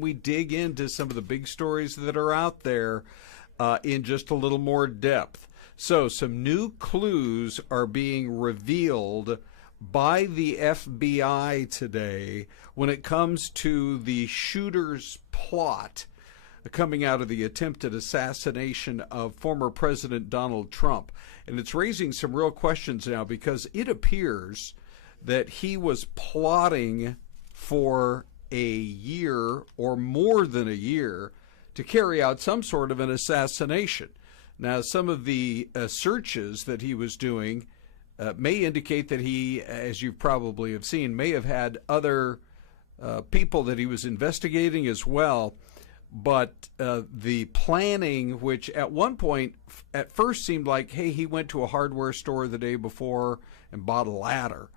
We dig into some of the big stories that are out there in just a little more depth. So some new clues are being revealed by the FBI today when it comes to the shooter's plot coming out of the attempted assassination of former President Donald Trump. And it's raising some real questions now because it appears that he was plotting for a year or more than a year to carry out some sort of an assassination. Now, some of the searches that he was doing may indicate that he, as you probably have seen, may have had other people that he was investigating as well. But the planning, which at one point at first seemed like, hey, he went to a hardware store the day before and bought a ladder,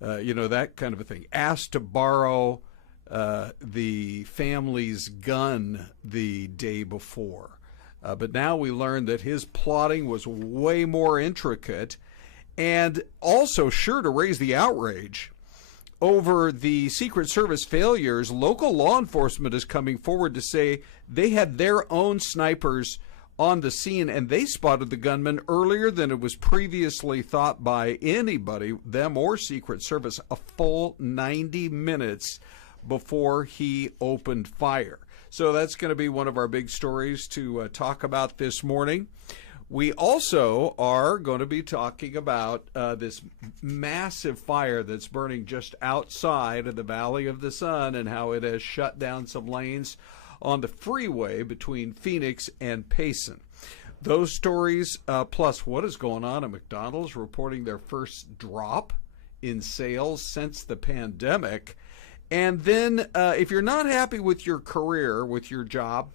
that kind of a thing, asked to borrow the family's gun the day before. But now we learned that his plotting was way more intricate and also sure to raise the outrage over the Secret Service failures. Local law enforcement is coming forward to say they had their own snipers on the scene and they spotted the gunman earlier than it was previously thought by anybody, them or Secret Service, a full 90 minutes before he opened fire. So that's going to be one of our big stories to talk about this morning. We also are going to be talking about this massive fire that's burning just outside of the Valley of the Sun and how it has shut down some lanes on the freeway between Phoenix and Payson. Those stories, plus what is going on at McDonald's, reporting their first drop in sales since the pandemic. And then if you're not happy with your career, with your job,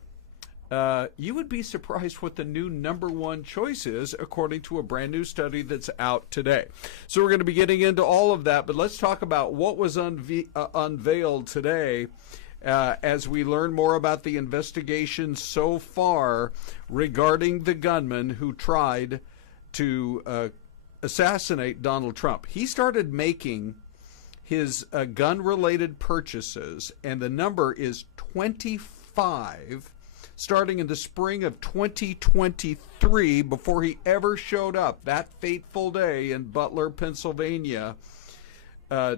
you would be surprised what the new number one choice is, according to a brand new study that's out today. So we're going to be getting into all of that, but let's talk about what was unveiled today as we learn more about the investigation so far regarding the gunman who tried to assassinate Donald Trump. He started making his gun-related purchases, and the number is 25, starting in the spring of 2023, before he ever showed up that fateful day in Butler, Pennsylvania,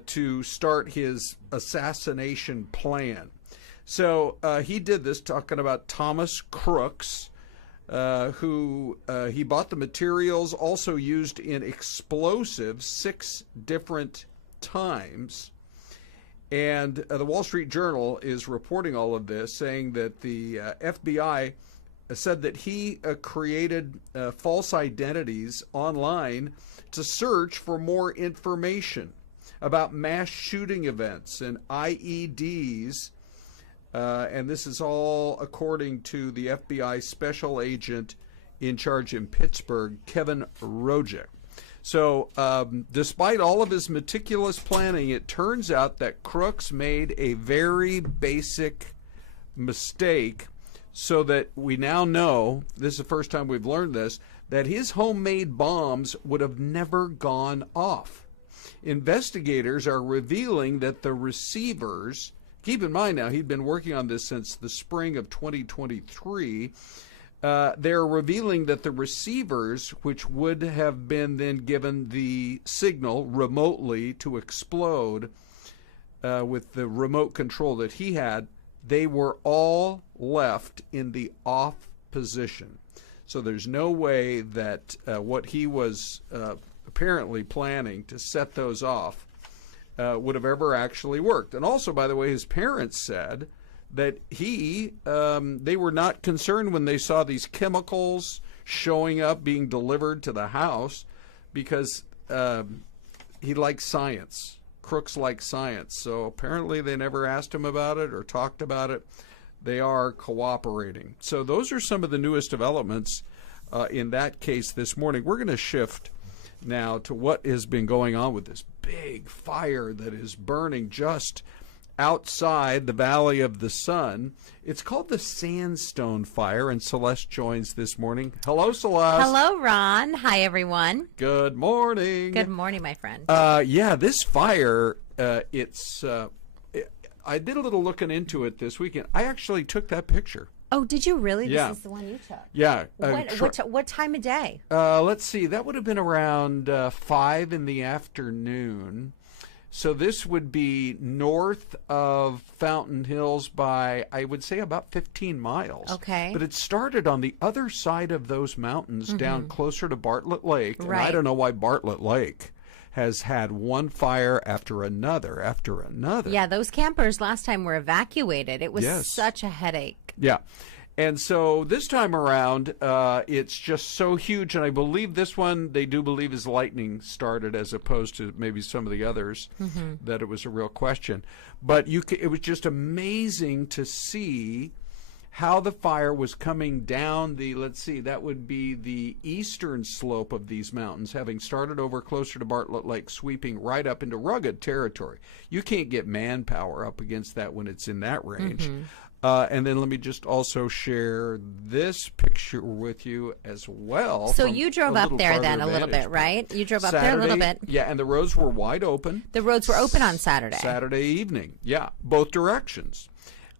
to start his assassination plan. So he did this, talking about Thomas Crooks, who he bought the materials, also used in explosives 6 different times. And the Wall Street Journal is reporting all of this, saying that the FBI said that he created false identities online to search for more information about mass shooting events and IEDs. And this is all according to the FBI special agent in charge in Pittsburgh, Kevin Rojic. So despite all of his meticulous planning, it turns out that Crooks made a very basic mistake, so that we now know, this is the first time we've learned this, that his homemade bombs would have never gone off. Investigators are revealing that the receivers, keep in mind now, he'd been working on this since the spring of 2023, they're revealing that the receivers, which would have been then given the signal remotely to explode with the remote control that he had, they were all left in the off position. So there's no way that what he was apparently planning to set those off would have ever actually worked. And also, by the way, his parents said that they were not concerned when they saw these chemicals showing up, being delivered to the house, because he likes science. Crooks like science. So apparently they never asked him about it or talked about it. They are cooperating. So those are some of the newest developments in that case this morning. We're going to shift now to what has been going on with this big fire that is burning just outside the Valley of the Sun. It's called the Sandstone fire, and Celeste joins this morning. Hello, Celeste. Hello, Ron. Hi, everyone. Good morning. Good morning, my friend. Yeah, this fire, I did a little looking into it this weekend. I actually took that picture. Oh, did you really? Yeah. This is the one you took. Yeah. What time of day? Let's see. That would have been around 5 in the afternoon. So this would be north of Fountain Hills by, I would say, about 15 miles. Okay. But it started on the other side of those mountains, down closer to Bartlett Lake. Right. And I don't know why Bartlett Lake has had one fire after another after another. Yeah, those campers last time were evacuated. It was such a headache. Yeah. And so this time around, it's just so huge. And I believe this one, they do believe is lightning started as opposed to maybe some of the others, that it was a real question. But it was just amazing to see how the fire was coming down that would be the eastern slope of these mountains, having started over closer to Bartlett Lake, sweeping right up into rugged territory. You can't get manpower up against that when it's in that range. And then let me just also share this picture with you as well. So you drove up there then a little bit, right? You drove up there a little bit. Yeah, and the roads were wide open. The roads were open on Saturday. Saturday evening, yeah, both directions.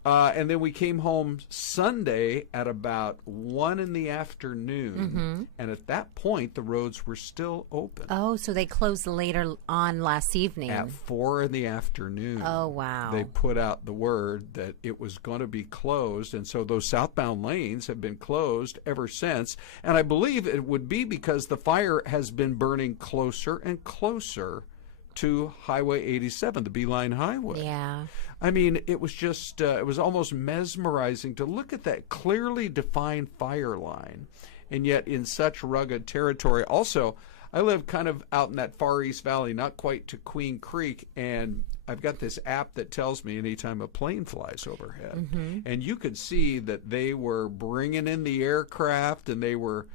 And then we came home Sunday at about 1 in the afternoon. And at that point, the roads were still open. Oh, so they closed later on last evening. At 4 in the afternoon. Oh, wow. They put out the word that it was going to be closed. And so those southbound lanes have been closed ever since. And I believe it would be because the fire has been burning closer and closer to Highway 87, the Beeline Highway. Yeah. I mean, it was just, it was almost mesmerizing to look at that clearly defined fire line, and yet in such rugged territory. Also, I live kind of out in that far east valley, not quite to Queen Creek, and I've got this app that tells me anytime a plane flies overhead. And you could see that they were bringing in the aircraft, and they were,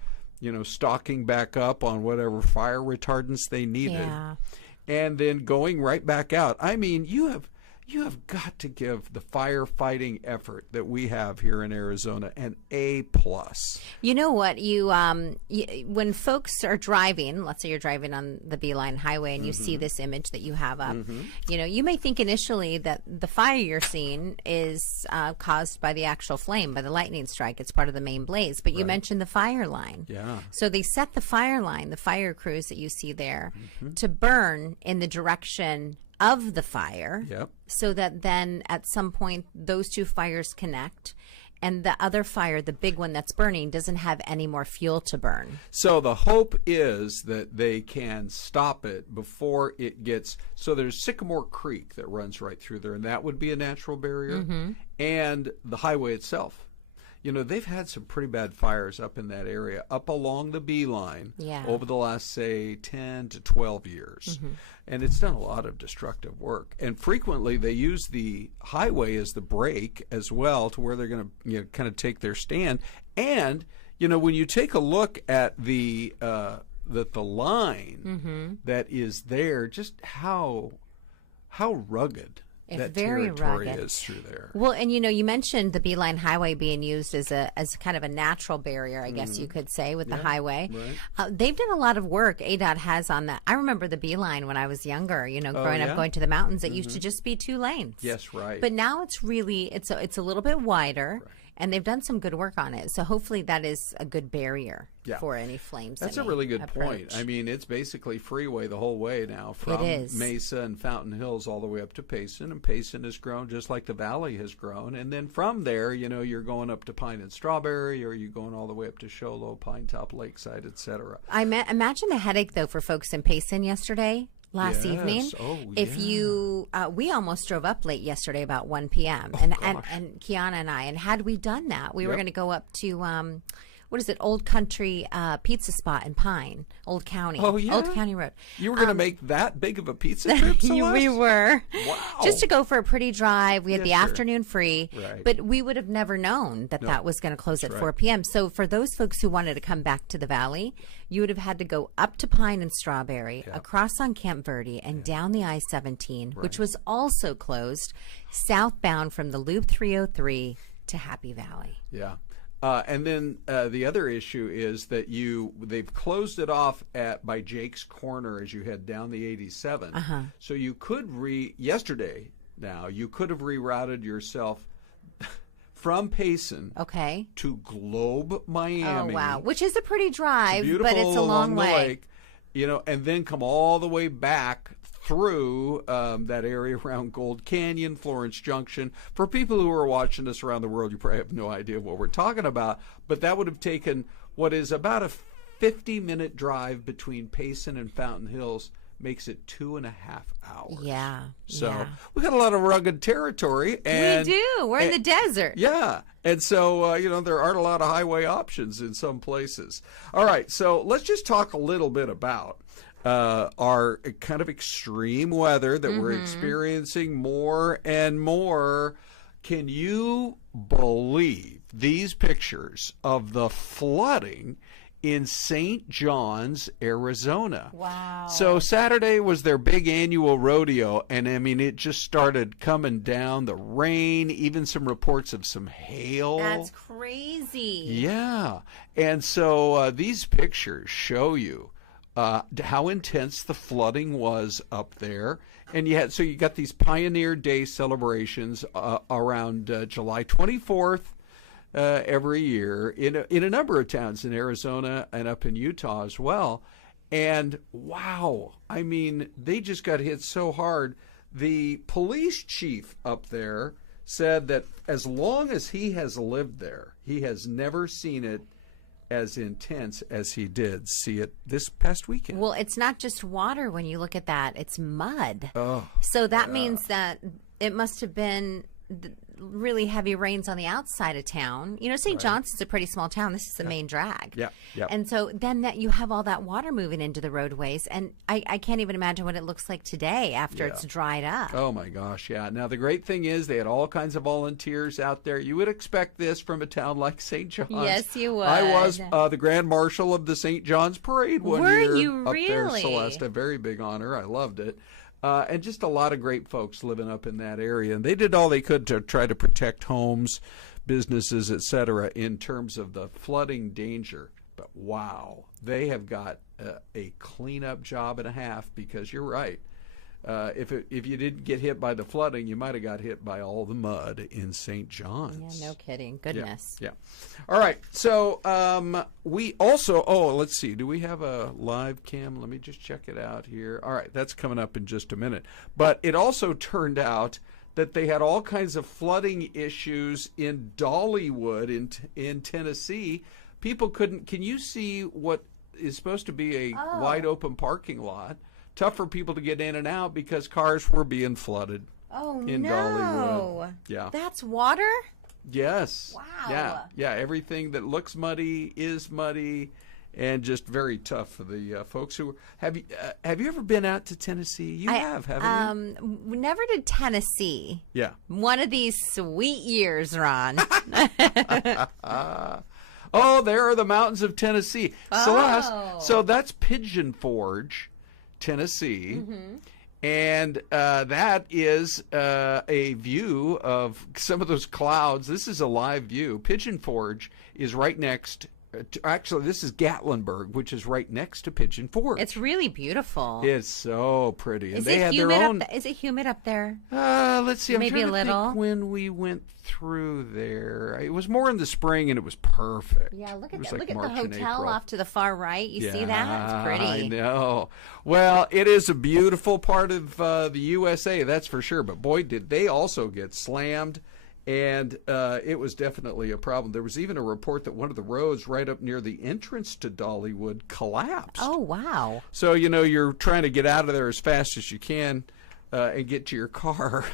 stocking back up on whatever fire retardants they needed. Yeah. And then going right back out. I mean, you have got to give the firefighting effort that we have here in Arizona an A+. You know what? When folks are driving, let's say you're driving on the Beeline Highway and you see this image that you have up, you may think initially that the fire you're seeing is caused by the actual flame, by the lightning strike. It's part of the main blaze. But you mentioned the fire line. Yeah. So they set the fire line, the fire crews that you see there, to burn in the direction of the fire, so that then at some point those two fires connect, and the other fire, the big one that's burning, doesn't have any more fuel to burn. So the hope is that they can stop it before it gets, so there's Sycamore Creek that runs right through there, and that would be a natural barrier, and the highway itself. They've had some pretty bad fires up in that area, up along the Beeline over the last, say, 10 to 12 years. And it's done a lot of destructive work. And frequently they use the highway as the brake as well, to where they're going to kind of take their stand. And, when you take a look at the line that is there, just how rugged that very territory rugged. is through there. Well, and you mentioned the Beeline Highway being used as kind of a natural barrier, I guess you could say, with the highway. Right. They've done a lot of work. ADOT has on that. I remember the Beeline when I was younger. Growing up, going to the mountains. It used to just be 2 lanes. Yes, right. But now it's really it's a little bit wider. Right. And they've done some good work on it. So hopefully that is a good barrier for any flames. That's a really good point. I mean, it's basically freeway the whole way now, from Mesa and Fountain Hills all the way up to Payson. And Payson has grown just like the valley has grown. And then from there, you're going up to Pine and Strawberry, or you're going all the way up to Show Low, Pine Top, Lakeside, etc. Imagine the headache, though, for folks in Payson yesterday. Last evening, if we almost drove up late yesterday about 1 p.m. and Kiana and I, and had we done that, we were going to go up to what is it, Old Country Pizza Spot in Pine, Old County. Oh, yeah? Old County Road. You were going to make that big of a pizza trip, Celeste? We were. Wow. Just to go for a pretty drive. We had the sure. afternoon free, but we would have never known that was going to close at 4 p.m. So for those folks who wanted to come back to the valley, you would have had to go up to Pine and Strawberry, across on Camp Verde, and down the I-17, which was also closed, southbound from the Loop 303 to Happy Valley. Yeah. And then the other issue is that they've closed it off by Jake's Corner as you head down the 87. So you could yesterday now, you could have rerouted yourself from Payson to Globe, Miami. Oh, wow. Which is a pretty drive, but it's a long way. Lake, and then come all the way back through that area around Gold Canyon, Florence Junction. For people who are watching us around the world, you probably have no idea what we're talking about, but that would have taken what is about a 50-minute drive between Payson and Fountain Hills. Makes it 2.5 hours. Yeah. So we got a lot of rugged territory. And, we do. We're in the desert. Yeah. And so, there aren't a lot of highway options in some places. All right. So let's just talk a little bit about our kind of extreme weather that we're experiencing more and more. Can you believe these pictures of the flooding in St. John's, Arizona? Wow. So Saturday was their big annual rodeo, and it just started coming down, the rain, even some reports of some hail. That's crazy. Yeah. And so these pictures show you how intense the flooding was up there. And you got these Pioneer Day celebrations around July 24th. Every year in a number of towns in Arizona and up in Utah as well. And wow, they just got hit so hard. The police chief up there said that as long as he has lived there, he has never seen it as intense as he did see it this past weekend. Well, it's not just water when you look at that, it's mud. Oh, so that means that it must have been really heavy rains on the outside of town. St. John's is a pretty small town. This is the main drag. Yeah. And so then that you have all that water moving into the roadways, and I can't even imagine what it looks like today after it's dried up. Oh my gosh, yeah. Now the great thing is they had all kinds of volunteers out there. You would expect this from a town like St. John's. Yes, you would. I was the Grand Marshal of the St. John's Parade one year. Were you up really? There, Celeste. A very big honor. I loved it. And just a lot of great folks living up in that area. And they did all they could to try to protect homes, businesses, etc. in terms of the flooding danger. But wow, they have got a cleanup job and a half, because you're right. If you didn't get hit by the flooding, you might have got hit by all the mud in St. John's. Yeah, no kidding. Goodness. Yeah. All right. So we also, let's see. Do we have a live cam? Let me just check it out here. All right. That's coming up in just a minute. But it also turned out that they had all kinds of flooding issues in Dollywood in Tennessee. People couldn't. Can you see what is supposed to be a wide open parking lot? Tough for people to get in and out because cars were being flooded. Oh, in Dollywood. Yeah. That's water? Yes. Wow. Yeah. Everything that looks muddy is muddy, and just very tough for the folks who have you ever been out to Tennessee? You have, haven't you? We never did Tennessee. Yeah. One of these sweet years, Ron. Oh, there are the mountains of Tennessee. Celeste, so that's Pigeon Forge, Tennessee, and that is a view of some of those clouds. This is a live view. Pigeon Forge is right next. Actually, this is Gatlinburg, which is right next to Pigeon Forge. It's really beautiful. It's so pretty, and is they it had humid their own. Is it humid up there? Let's see. I'm Maybe trying a to little. think when we went through there. It was more in the spring, and it was perfect. Yeah, look at that. Like Look at March the hotel and off to the far right. You see that? It's pretty. I know. Well, it is a beautiful part of the USA, that's for sure. But boy, did they also get slammed. And it was definitely a problem. There was even a report that one of the roads right up near the entrance to Dollywood collapsed. Oh, wow. So, you're trying to get out of there as fast as you can and get to your car.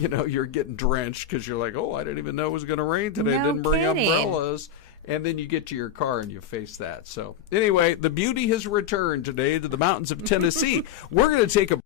You're getting drenched because you're like, I didn't even know it was going to rain today. No Didn't bring kidding. umbrellas. And then you get to your car and you face that. So, anyway, the beauty has returned today to the mountains of Tennessee. We're going to take a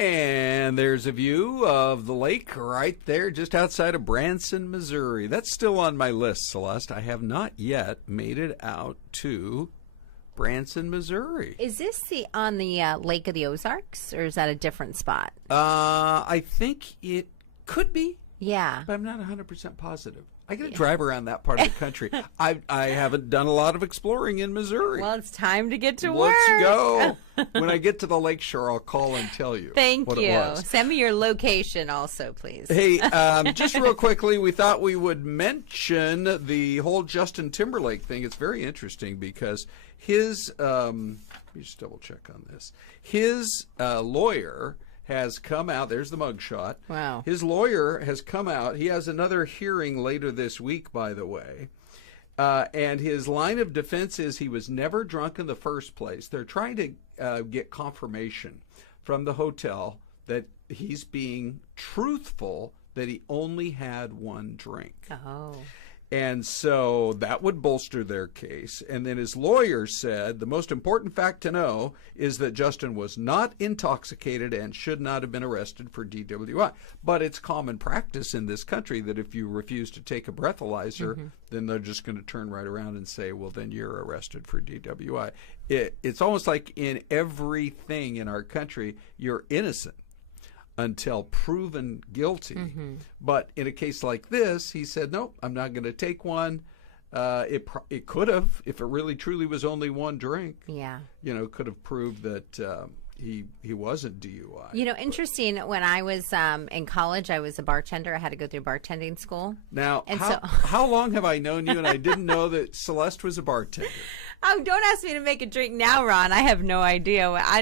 And there's a view of the lake right there just outside of Branson, Missouri. That's still on my list, Celeste. I have not yet made it out to Branson, Missouri. Is this on the Lake of the Ozarks, or is that a different spot? I think it could be. Yeah. But I'm not 100% positive. I got to drive around that part of the country. I haven't done a lot of exploring in Missouri. Well, it's time to get to work. Let's go. When I get to the lakeshore, I'll call and tell you. Thank what you. It was. Send me your location also, please. Hey, just real quickly, we thought we would mention the whole Justin Timberlake thing. It's very interesting because his, let me just double check on this. His lawyer has come out. There's the mugshot. Wow. His lawyer has come out. He has another hearing later this week, by the way. And his line of defense is he was never drunk in the first place. They're trying to get confirmation from the hotel that he's being truthful, that he only had one drink. Oh. And so that would bolster their case. And then his lawyer said the most important fact to know is that Justin was not intoxicated and should not have been arrested for DWI. But it's common practice in this country that if you refuse to take a breathalyzer, then they're just going to turn right around and say, well, then you're arrested for DWI. It's almost like in everything in our country, you're innocent until proven guilty. But in a case like this, he said, nope, I'm not going to take one. It could have, if it really truly was only one drink, could have proved that he wasn't DUI. You know, interesting, when I was in college, I was a bartender. I had to go through bartending school. Now, how long have I known you and I didn't know that Celeste was a bartender? Oh, don't ask me to make a drink now, Ron. I have no idea. I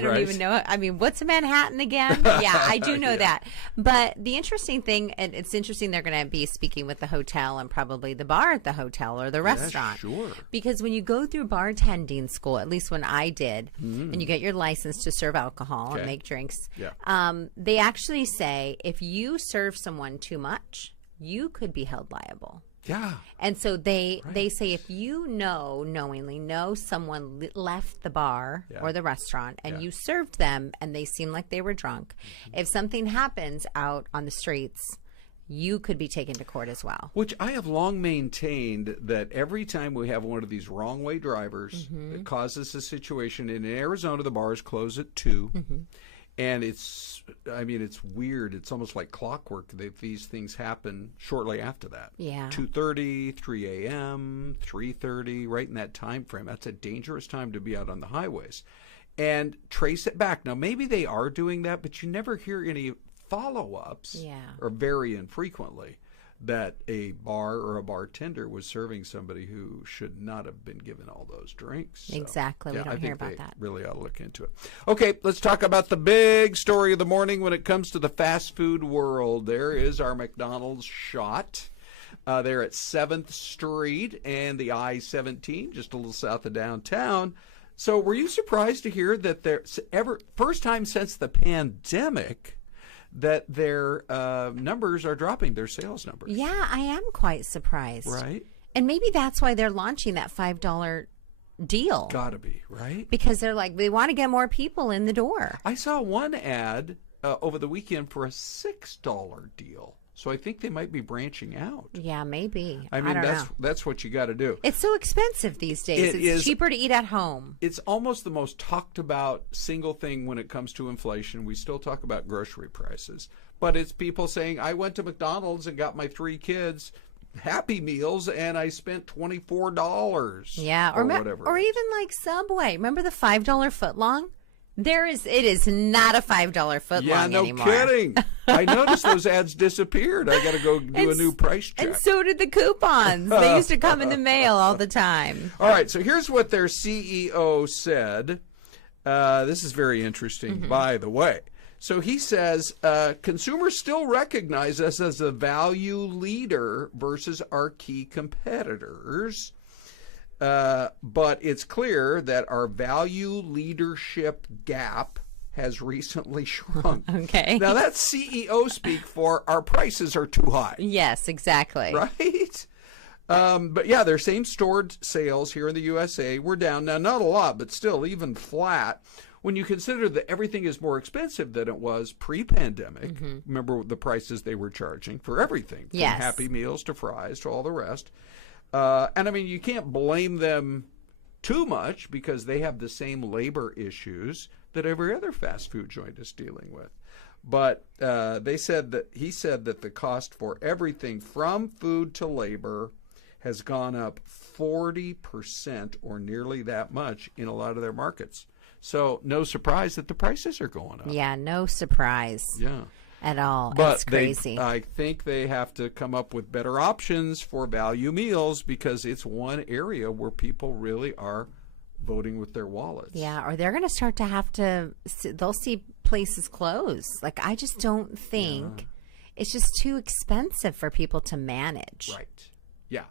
don't even know. I mean, what's a Manhattan again? Yeah, I do know that. But the interesting thing, and it's interesting they're going to be speaking with the hotel and probably the bar at the hotel or the restaurant. Sure. Because when you go through bartending school, at least when I did, and you get your license to serve alcohol and make drinks, they actually say if you serve someone too much, you could be held liable. Yeah. And so they say if you knowingly know someone left the bar or the restaurant and you served them and they seem like they were drunk, if something happens out on the streets, you could be taken to court as well. Which I have long maintained that every time we have one of these wrong way drivers that causes a situation, in Arizona the bars close at 2. And it's weird. It's almost like clockwork that these things happen shortly after that. Yeah. 2:30, 3 a.m., 3:30, right in that time frame. That's a dangerous time to be out on the highways. And trace it back. Now, maybe they are doing that, but you never hear any follow-ups, or very infrequently, that a bar or a bartender was serving somebody who should not have been given all those drinks. So, exactly. We don't hear about that. Really ought to look into it. Okay, let's talk about the big story of the morning when it comes to the fast food world. There is our McDonald's shot. They're at 7th Street and the I-17, just a little south of downtown. So were you surprised to hear that first time since the pandemic, that their numbers are dropping, their sales numbers? Yeah, I am quite surprised. Right. And maybe that's why they're launching that $5 deal. Gotta be, right? Because they're like, they want to get more people in the door. I saw one ad over the weekend for a $6 deal. So I think they might be branching out. Yeah, maybe. I mean, that's what you got to do. It's so expensive these days. It's cheaper to eat at home. It's almost the most talked about single thing when it comes to inflation. We still talk about grocery prices, but it's people saying, I went to McDonald's and got my 3 kids Happy Meals and I spent $24. Yeah, or whatever. Or even like Subway. Remember the $5 footlong? It is not a $5 footlong anymore. Yeah, no kidding. I noticed those ads disappeared. I got to go do a new price check. And so did the coupons. They used to come in the mail all the time. All right, so here's what their CEO said. This is very interesting, by the way. So he says, consumers still recognize us as a value leader versus our key competitors. But it's clear that our value leadership gap has recently shrunk. Okay. Now that's CEO speak for our prices are too high. Yes, exactly. Right? But yeah, their same store sales here in the USA were down. Now, not a lot, but still even flat. when you consider that everything is more expensive than it was pre-pandemic, remember the prices they were charging for everything, from Happy Meals to fries to all the rest. And I mean, you can't blame them too much because they have the same labor issues that every other fast food joint is dealing with. But he said that the cost for everything from food to labor has gone up 40% or nearly that much in a lot of their markets. So no surprise that the prices are going up. Yeah, no surprise. Yeah. At all. But it's crazy. I think they have to come up with better options for value meals because it's one area where people really are voting with their wallets. Yeah, or they're going to start to have to, they'll see places close. Like, I just don't think, it's just too expensive for people to manage. Right. Yeah.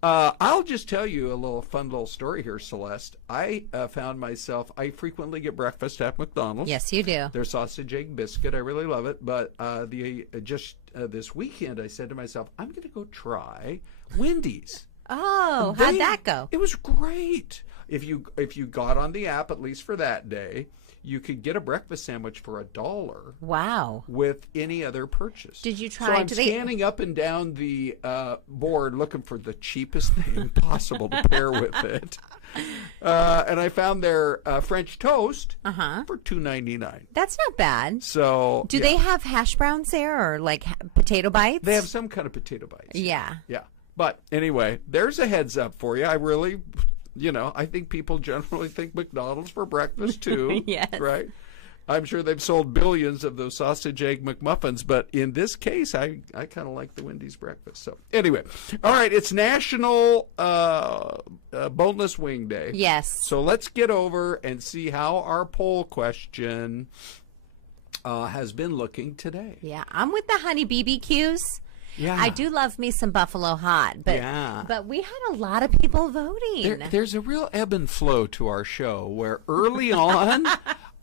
I'll just tell you a fun little story here, Celeste. I found myself, I frequently get breakfast at McDonald's. Yes, you do. Their sausage egg biscuit, I really love it. But this weekend, I said to myself, I'm going to go try Wendy's. Oh, how'd that go? It was great. If you got on the app, at least for that day, you could get a breakfast sandwich for $1. Wow. With any other purchase. Did you try? So I'm scanning up and down the board looking for the cheapest thing possible to pair with it. And I found their French toast for $2.99. That's not bad. So do they have hash browns there or like potato bites? They have some kind of potato bites. Yeah. Yeah. But anyway, there's a heads up for you. I really... I think people generally think McDonald's for breakfast, too. Yes. Right? I'm sure they've sold billions of those sausage egg McMuffins, but in this case, I kind of like the Wendy's breakfast. So anyway, all right, it's National Boneless Wing Day. Yes. So let's get over and see how our poll question has been looking today. Yeah, I'm with the honey BBQs. Yeah. I do love me some Buffalo Hot, but we had a lot of people voting. There's a real ebb and flow to our show where early on,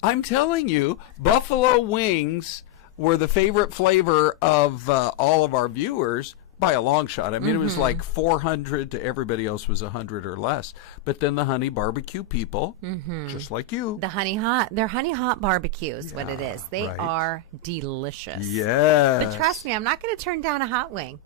I'm telling you, buffalo wings were the favorite flavor of all of our viewers by a long shot. I mean, it was like 400 to everybody else was 100 or less. But then the honey barbecue people, just like you. They're honey hot barbecue is what it is. They are delicious. Yeah. But trust me, I'm not going to turn down a hot wing.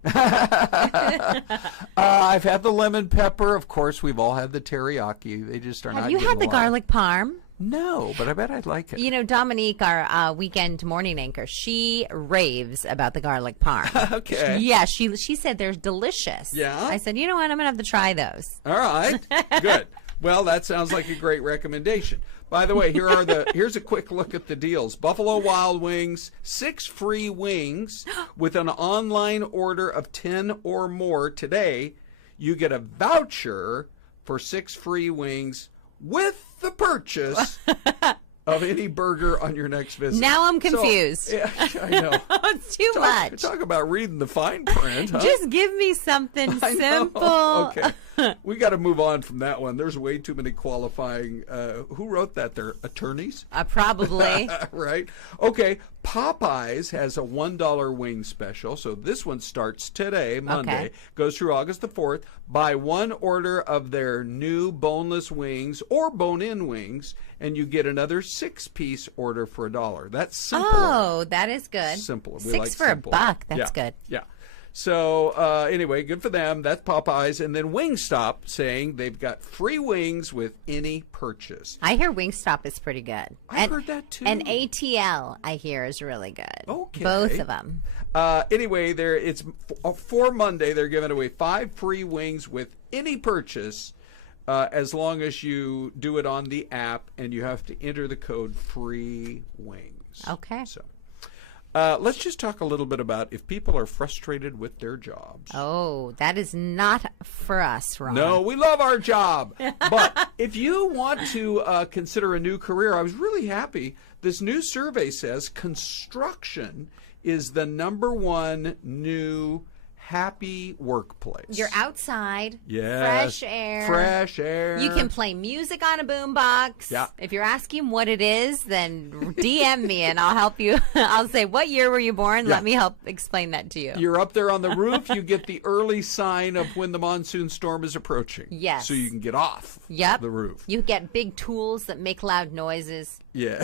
I've had the lemon pepper. Of course, we've all had the teriyaki. They just are not Have you had the garlic parm? No, but I bet I'd like it. You know, Dominique, our weekend morning anchor, she raves about the garlic parm. Okay. Yeah, she said they're delicious. Yeah? I said, you know what, I'm going to have to try those. All right. Good. Well, that sounds like a great recommendation. By the way, here's a quick look at the deals. Buffalo Wild Wings, 6 free wings with an online order of 10 or more today. You get a voucher for 6 free wings with the purchase of any burger on your next visit. Now I'm confused. So, yeah, I know. It's too much. Talk about reading the fine print, huh? Just give me something simple. Okay. We got to move on from that one. There's way too many qualifying. Who wrote that? Their attorneys? Probably. Right. Okay. Popeyes has a $1 wing special. So this one starts today, Monday. Goes through August the 4th. Buy one order of their new boneless wings or bone-in wings, and you get another 6-piece order for $1. That's simple. Oh, that is good. Simple. We 6 like for simple. $1. That's good. Yeah. So anyway, good for them. That's Popeyes. And then Wingstop saying they've got free wings with any purchase. I hear Wingstop is pretty good. I've heard that too. And ATL, I hear, is really good. Okay. Both of them. Anyway, it's for Monday. They're giving away 5 free wings with any purchase as long as you do it on the app, and you have to enter the code FREE WINGS. Okay. So. Let's just talk a little bit about if people are frustrated with their jobs. Oh, that is not for us, Ron. No, we love our job. But if you want to consider a new career, I was really happy. This new survey says construction is the #1 new happy workplace. You're outside. Yes. Fresh air. Fresh air. You can play music on a boombox. Yeah. If you're asking what it is, then DM me and I'll help you. I'll say, what year were you born? Yeah. Let me help explain that to you. You're up there on the roof. You get the early sign of when the monsoon storm is approaching. Yes. So you can get off the roof. You get big tools that make loud noises. Yeah.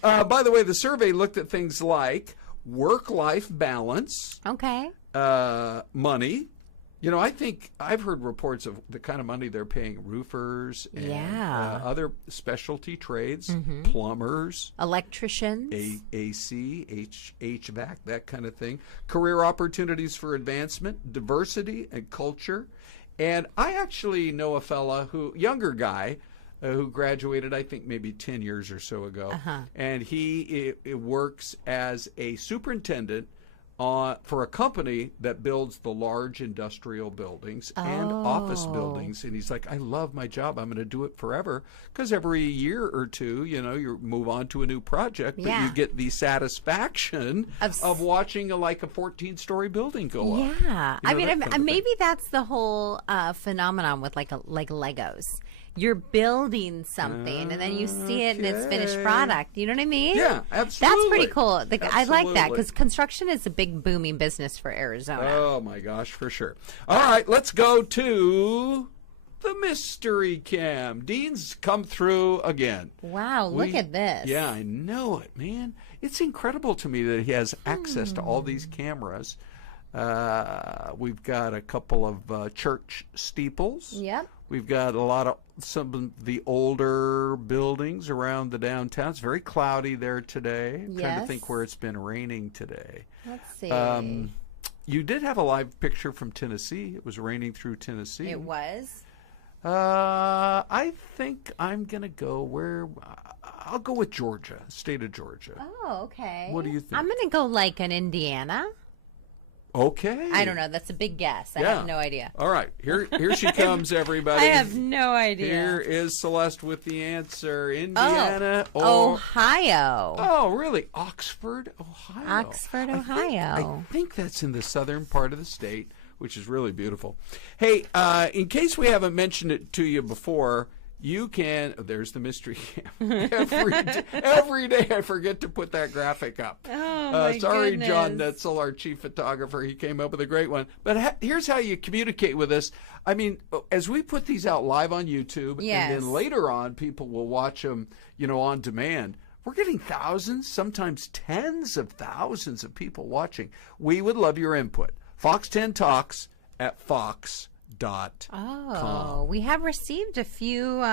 By the way, the survey looked at things like work-life balance. Okay. Money. You know, I think I've heard reports of the kind of money they're paying roofers and other specialty trades, plumbers, electricians, AC, HVAC, that kind of thing. Career opportunities for advancement, diversity and culture. And I actually know a younger guy, who graduated, I think, maybe 10 years or so ago. And he works as a superintendent for a company that builds the large industrial buildings and office buildings. And he's like, I love my job. I'm going to do it forever. Because every year or two, you move on to a new project, but you get the satisfaction of watching a 14-story building go up. Yeah. I mean, maybe that's the whole phenomenon with like Legos. You're building something, and then you see it in its finished product. You know what I mean? Yeah, absolutely. That's pretty cool. I like that because construction is a big booming business for Arizona. Oh, my gosh, for sure. All right, let's go to the mystery cam. Dean's come through again. Wow, look at this. Yeah, I know it, man. It's incredible to me that he has access to all these cameras. We've got a couple of church steeples. Yep. We've got some of the older buildings around the downtown. It's very cloudy there today. I'm trying to think where it's been raining today. Let's see. You did have a live picture from Tennessee. It was raining through Tennessee. It was? I think I'm going to go I'll go with Georgia, state of Georgia. Oh, okay. What do you think? I'm going to go like an Indiana. Okay. I don't know. That's a big guess. I have no idea. All right. Here she comes, everybody. I have no idea. Here is Celeste with the answer. Indiana or Ohio. Oh, really? Oxford, Ohio. Oxford, Ohio. I think that's in the southern part of the state, which is really beautiful. Hey, in case we haven't mentioned it to you before, you can. There's the mystery cam. Every day I forget to put that graphic up. Oh, my sorry, goodness. John Netzel, our chief photographer. He came up with a great one. But here's how you communicate with us. I mean, as we put these out live on YouTube, and then later on, people will watch them, on demand. We're getting thousands, sometimes tens of thousands of people watching. We would love your input. Fox 10 Talks at Fox.com. Oh, we have received a few